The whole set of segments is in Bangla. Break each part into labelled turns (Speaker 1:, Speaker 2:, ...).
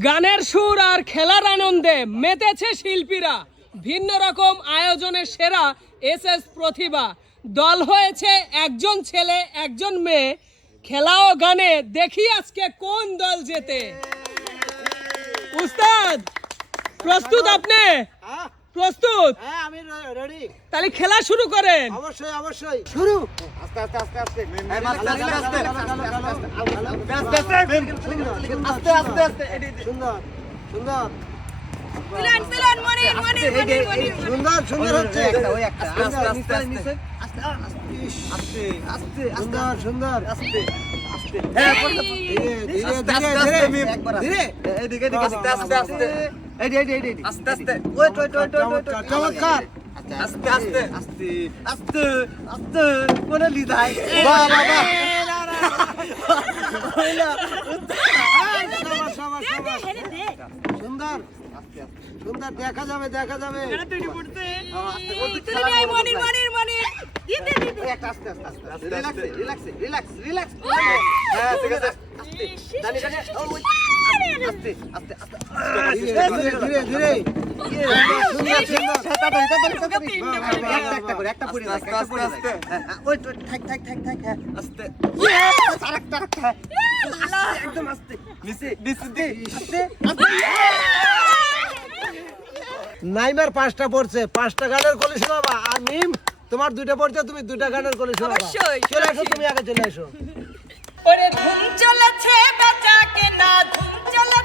Speaker 1: গানের সুর আর খেলার আনন্দে মেতেছে শিল্পীরা। ভিন্ন রকম আয়োজনের সেরা এস এস প্রতিভা। দল হয়েছে একজন ছেলে, একজন মেয়ে। খেলা ও গানে দেখি আজকে কোন দল জেতে। উস্তাদ, প্রস্তুত আপনি? প্রস্তুত
Speaker 2: হ্যাঁ আমি রেডি
Speaker 1: তাহলে খেলা শুরু করেন
Speaker 2: অবশ্যই অবশ্যই শুরু
Speaker 3: আস্তে আস্তে আস্তে আস্তে
Speaker 2: আস্তে আস্তে
Speaker 3: আস্তে
Speaker 2: সুন্দর সুন্দর সুন্দর সুন্দর হচ্ছে
Speaker 3: আস্তে আস্তে আস্তে আস্তে আস্তে
Speaker 2: সুন্দর সুন্দর
Speaker 3: আস্তে
Speaker 2: ধীরে ধীরে ধীরে ধীরে ধীরে
Speaker 3: এদিকে এদিকে আস্তে আস্তে এই আস্তে আস্তে। আস্তে আস্তে আস্তে। আস্তে আস্তে কোন লিধাই
Speaker 2: বাহ বাহ বাহ। সুন্দর। সুন্দর দেখা যাবে দেখা যাবে।
Speaker 3: রিল্যাক্স রিল্যাক্স রিল্যাক্স আস্তে
Speaker 2: নাইমার পাঁচটা পড়ছে পাঁচটা গানের কলি শোনাবা। আর নিম তোমার দুইটা পড়ছে তুমি দুইটা গানের কলি শোনাবা। চলে আসো তুমি আগে চলে আসো
Speaker 4: চলেছে বাচ্চা কে না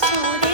Speaker 2: সুরে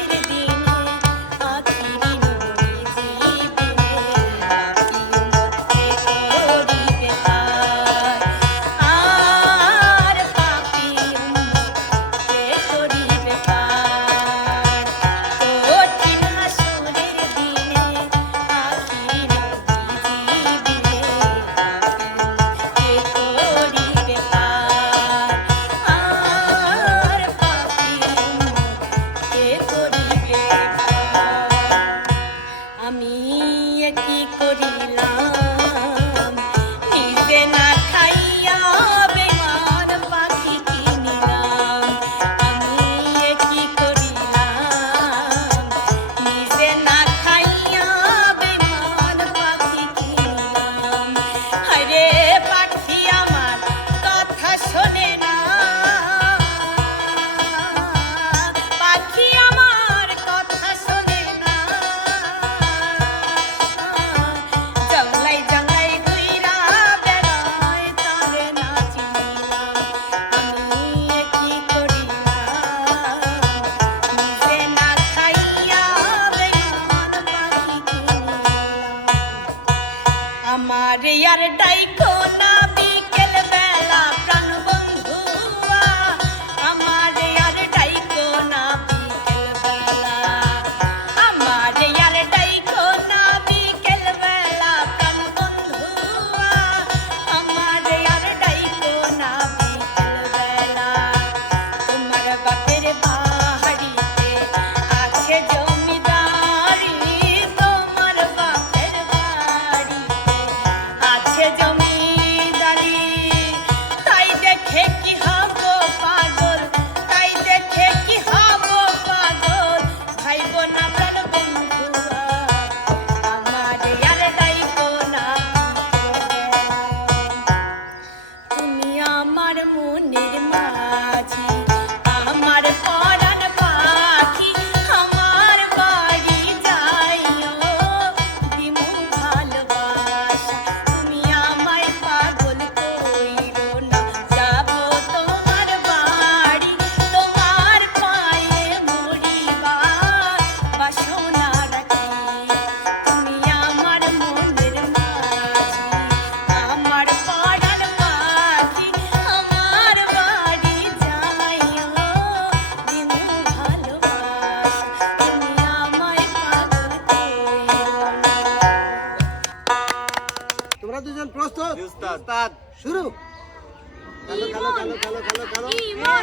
Speaker 4: ইমন, ইমন,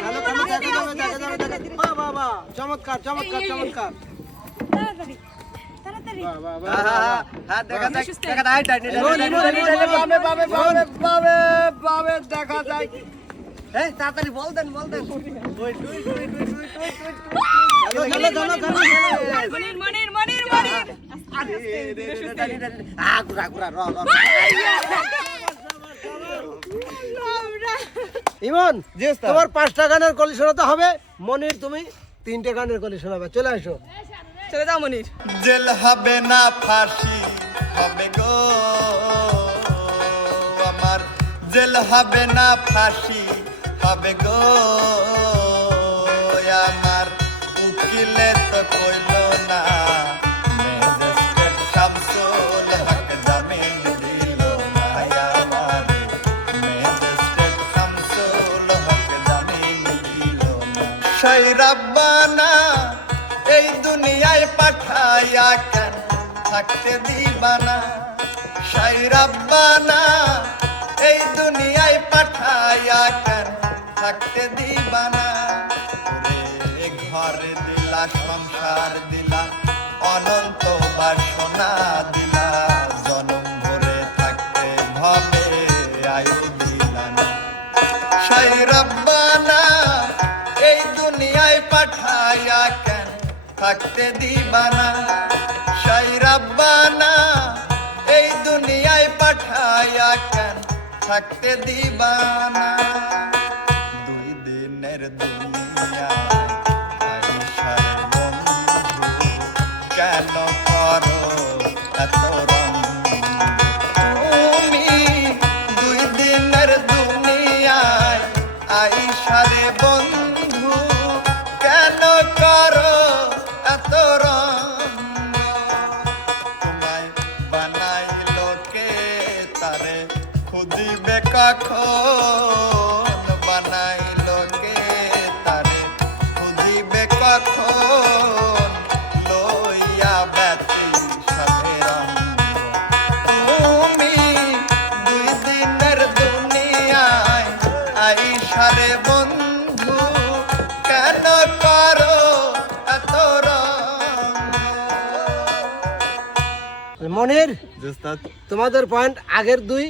Speaker 3: বাবে বাবে বাবে বাবে বাবে দেখা যায় তাড়াতাড়ি বল দেন বল দেন
Speaker 1: মনির মনির মনির মনির
Speaker 2: ইমন তোমার পাঁচটা গানের কলি শোনাতে হবে। মনির তুমি তিনটে গানের কলি শোনাবে চলে আসো।
Speaker 1: চলে যাও মনির।
Speaker 5: জেল হবে না ফাঁসি হবে গো। আমার জেল হবে না ফাঁসি হবে গো। আমার উকিলে তো কইল না। সেই রাব্বানা, এই দুনিয়ায় পাঠাইয়া কেন থাকতে দিবানা? সাই রাব্বানা, এই দুনিয়ায় পাঠাইয়া কেন থাকতে দিবানা? রে ঘরে দিলা, সংসার দিলা, অনন্ত থাকতে দিবানা সাই রাব্বানা এই দুনিয়ায় পাঠায় কেন থাকতে দিবানা
Speaker 2: মনির তোমাদের পয়েন্ট আগের দুই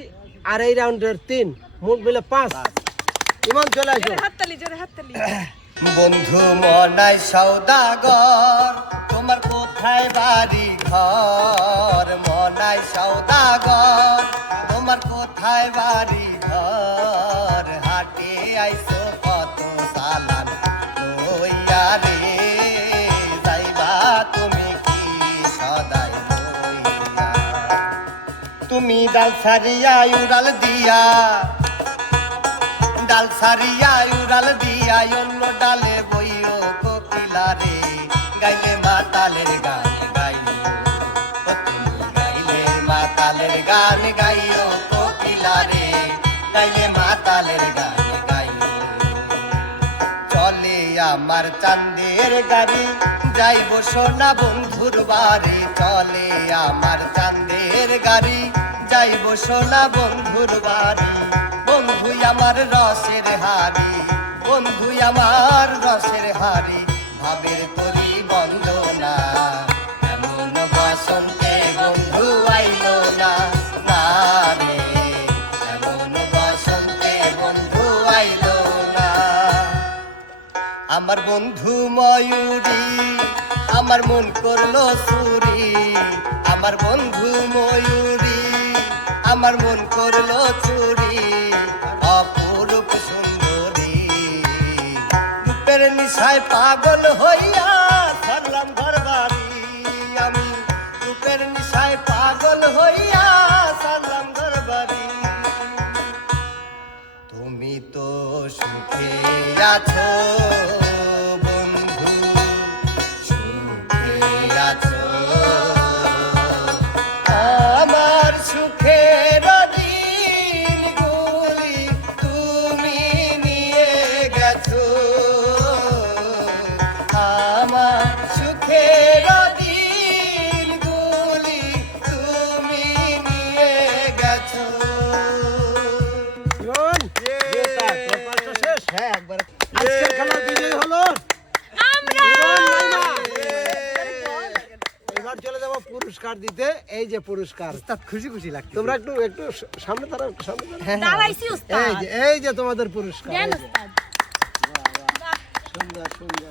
Speaker 2: আর এই রাউন্ডের তিন। মোট মিলে পাঁচ ইমান চলে আসো।
Speaker 1: হাততালি জোরে হাততালি।
Speaker 5: বন্ধু মনাই সৌদাগর তোমার কোথায় বাড়ি ঘর? মনাই সৌদাগর তোমার কোথায় বাড়ি তুমি ডাল ছাড়িয়া উড়াল দিয়া। ডাল সারিয়া উড়াল দিয়া, অন্য ডালে বইও কোকিলা রে। গাইলে মাতালের গান গাইও, তুমি গাইলে মাতালের গান গাইও কোকিলা রে। গাইলে মাতালের গান গাইও। চলে আমার চান্দের গাড়ি, যাইব সোনা বন্ধুর বাড়ি। চলে আমার চান্দের গাড়ি যাইব সোনা বন্ধুর বাড়ি। বন্ধু আমার রসের হারি বন্ধু আমার রসের হারি ভাবের তরি এমন বসন্তে বন্ধু আইলো না এমন বন্ধু আইলো না। আমার বন্ধু ময়ূরী, আমার মন করল চুরি আমার বন্ধু ময়ূরী আমার মন করল চুরি অপরূপ সুন্দরী। রূপের নিশায় পাগল হইয়া
Speaker 2: দিতে এই যে পুরস্কার।
Speaker 3: উস্তাদ খুশি খুশি লাগছে
Speaker 2: তোমরা একটু একটু সামনে তারা একটু সামনে দাঁড়াও।
Speaker 6: দাঁড়াইছি
Speaker 2: এই যে এই যে তোমাদের পুরস্কার। সুন্দর সুন্দর